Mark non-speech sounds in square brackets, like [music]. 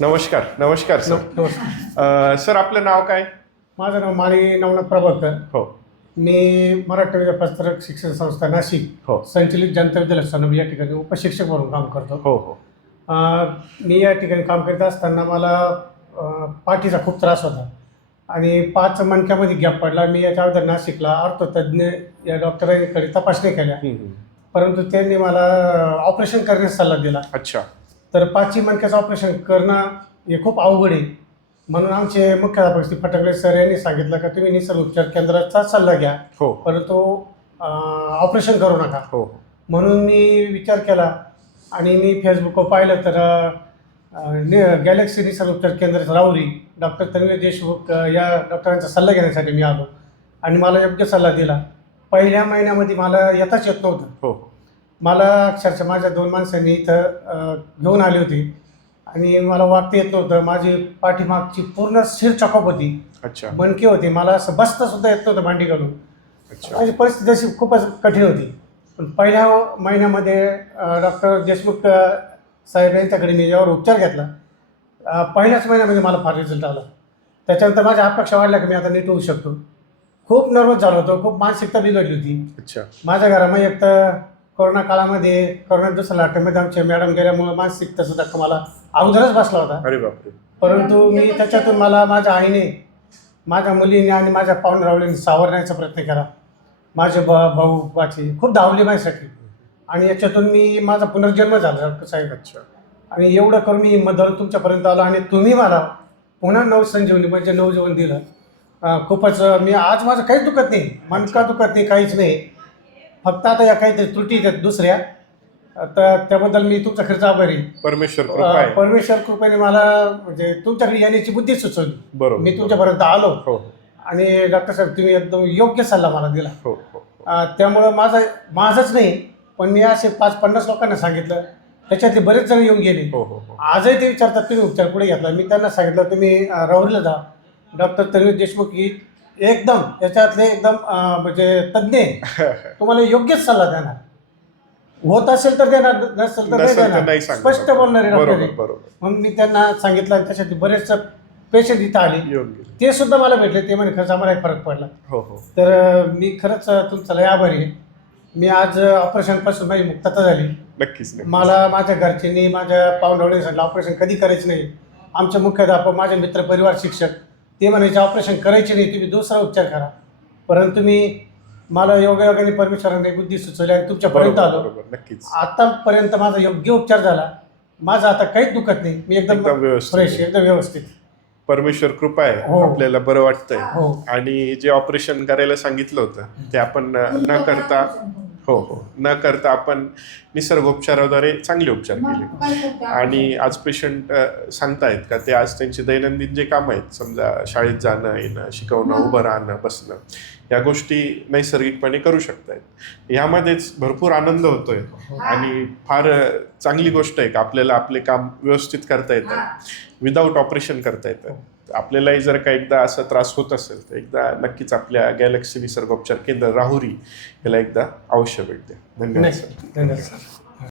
नमस्कार नमस्कार सर नमस्कार. अ, सर आपलं नाव काय? माझं नाव माळी नवनाथ प्रभाकर. हो. मी मराठी विद्यापत्रक शिक्षण संस्था नाशिक. हो. संचलित जनता विद्यालय सोनम या ठिकाणी उपशिक्षक म्हणून काम करतो. हो हो. अं, मी या ठिकाणी काम करीत असताना मला अं, पाठीचा खूप त्रास होता. आणि पाच मणक्यामध्ये गॅप पडला. मी याच्या अगोदर नाशिकला अर्थतज्ञ या डॉक्टरांकडे तपासणी केल्या. हम्म, हम्म. परंतु त्यांनी मला ऑपरेशन करण्यास सल्ला दिला. अच्छा. तर पाचही मणक्याचं ऑपरेशन करणं हे खूप अवघड आहे. म्हणून आमचे मुख्याध्यापक श्री फटकले सर यांनी सांगितलं का तुम्ही निसर्ग उपचार केंद्राचा सल्ला घ्या. हो. परंतु ऑपरेशन करू नका. हो. म्हणून मी विचार केला आणि मी फेसबुकवर पाहिलं तर गॅलेक्सी निसर्ग उपचार केंद्र राहुरी डॉक्टर तन्वीर देशमुख या डॉक्टरांचा सल्ला घेण्यासाठी मी आलो आणि मला योग्य सल्ला दिला. पहिल्या महिन्यामध्ये मला येताच येत नव्हतं. हो. मला अक्षरशः माझ्या दोन माणसांनी इथं घेऊन आली होती. आणि मला वागता येत नव्हतं. माझी पाठीमागची पूर्ण शिर चॉकअप होती. अच्छा. मणके होती. मला असं बसता सुद्धा येत नव्हतं मांडी घालून अच्छा. माझी परिस्थिती अशी खूपच कठीण होती. पण पहिल्या महिन्यामध्ये डॉक्टर देशमुख साहेब यांच्याकडे मी यावर उपचार घेतला. पहिल्याच महिन्यामध्ये मला फार रिझल्ट आला. त्याच्यानंतर माझ्या अपेक्षा वाढल्या की मी आता नीट होऊ शकतो. खूप नर्वस झालो होतो. खूप मानसिकता बिघडली होती. अच्छा. माझ्या घरामध्ये एक तर कोरोना काळामध्ये कोरोना दुसऱ्या लाटेमध्ये आमच्या मॅडम गेल्यामुळं मानसिकताचा धक्का मला अगोदरच बसला होता. अरे बापरे. परंतु मी त्याच्यातून मला माझ्या आईने माझ्या मुलीने आणि माझ्या पाहुणे रावळीने सावरण्याचा प्रयत्न केला. माझे बा भाऊ बाची खूप धावली माझ्यासाठी. आणि याच्यातून मी माझा पुनर्जन्म झाला डॉक्टर साहेब. अच्छा. आणि एवढं करून मी मदत तुमच्यापर्यंत आलो आणि तुम्ही मला पुन्हा नवसंजीवनी म्हणजे नवजीवन दिलं. खूपच मी आज माझं काहीच दुखत नाही. मनका दुखत नाही काहीच नाही. फक्त आता या काहीतरी त्रुटी आहेत दुसऱ्या. तर त्याबद्दल मी तुमचा खर्च आभारी आहे. परमेश्वर कृपा अं, आहे. परमेश्वर कृपेने मला म्हणजे तुमच्याकडे येण्याची बुद्धी सुचवली. बरोबर. मी तुमच्यापर्यंत आलो. हो. आणि डॉक्टर साहेब तुम्ही एकदम योग्य सल्ला मला दिला. हो हो अं, त्यामुळं माझं माझंच नाही पण मी असे पाच पन्नास लोकांना सांगितलं. त्याच्यातले बरेच जण येऊन गेले. हो हो हो. आजही ते विचारतात तुम्ही उपचार कुठे घेतला? मी त्यांना सांगितलं तुम्ही अं, राहुरीला जा. डॉक्टर तन्वीर देशमुख ही एकदम याच्यातले एकदम अं, म्हणजे तज्ज्ञ. [laughs] तुम्हाला योग्यच सल्ला देणार. होत असेल तर देणार नसेल तर नाही नसेल तर देणार. नाही सांगणार. स्पष्ट बोलणारे डॉक्टर बरोबर आहे. बरोबर. म्हणून मी त्यांना सांगितलं आणि त्याच्यात बरेच पेशंट इथं आले. गेले ते सुद्धा मला भेटले ते म्हणे खरंच आम्हाला एक फरक पडला. हो हो. तर अं, मी खरंच अं, तुमचा लय आभारी आहे. मी आज ऑपरेशनपासून माझी मुक्तता झाली. नक्कीच नक्कीच. मला माझ्या घरच्यांनी माझ्या सांगितलं ऑपरेशन कधी करायचं नाही. आमचे मुख्याध्यापक माझे मित्र परिवार शिक्षक ते म्हणायचे ऑपरेशन करायचे नाही तुम्ही दुसरा उपचार करा. परंतु मी मला योगायोगाने परमेश्वराने बुद्धी सुचवली आणि तुमच्यापर्यंत आलो. बरोबर नक्कीच. आतापर्यंत माझा योग्य उपचार झाला. माझा आता काहीच दुखत नाही. मी एकदम. फ्रेश एकदम व्यवस्थित. परमेश्वर कृपा आहे. हो. आपल्याला बरं वाटतंय. हो. आणि जे ऑपरेशन करायला सांगितलं होतं ते आपण न करता हो हो. न करता आपण निसर्गोपचाराद्वारे चांगले उपचार केले. आणि आज पेशंट सांगतायत का ते आज त्यांचे दैनंदिन जे काम आहेत समजा शाळेत जाणं येणं शिकवणं उभं राहणं बसणं या गोष्टी नैसर्गिकपणे करू शकतायत. यामध्येच भरपूर आनंद होतोय आणि फार चांगली गोष्ट आहे का आपल्याला आपले काम व्यवस्थित करता येतं. विदाऊट ऑपरेशन करता येतं. आपल्यालाही जर का एकदा असा त्रास होत असेल तर एकदा नक्कीच आपल्या गॅलेक्सी निसर्गोपचार केंद्र राहुरी याला एकदा अवश्य भेट द्या. धन्यवाद सर. धन्यवाद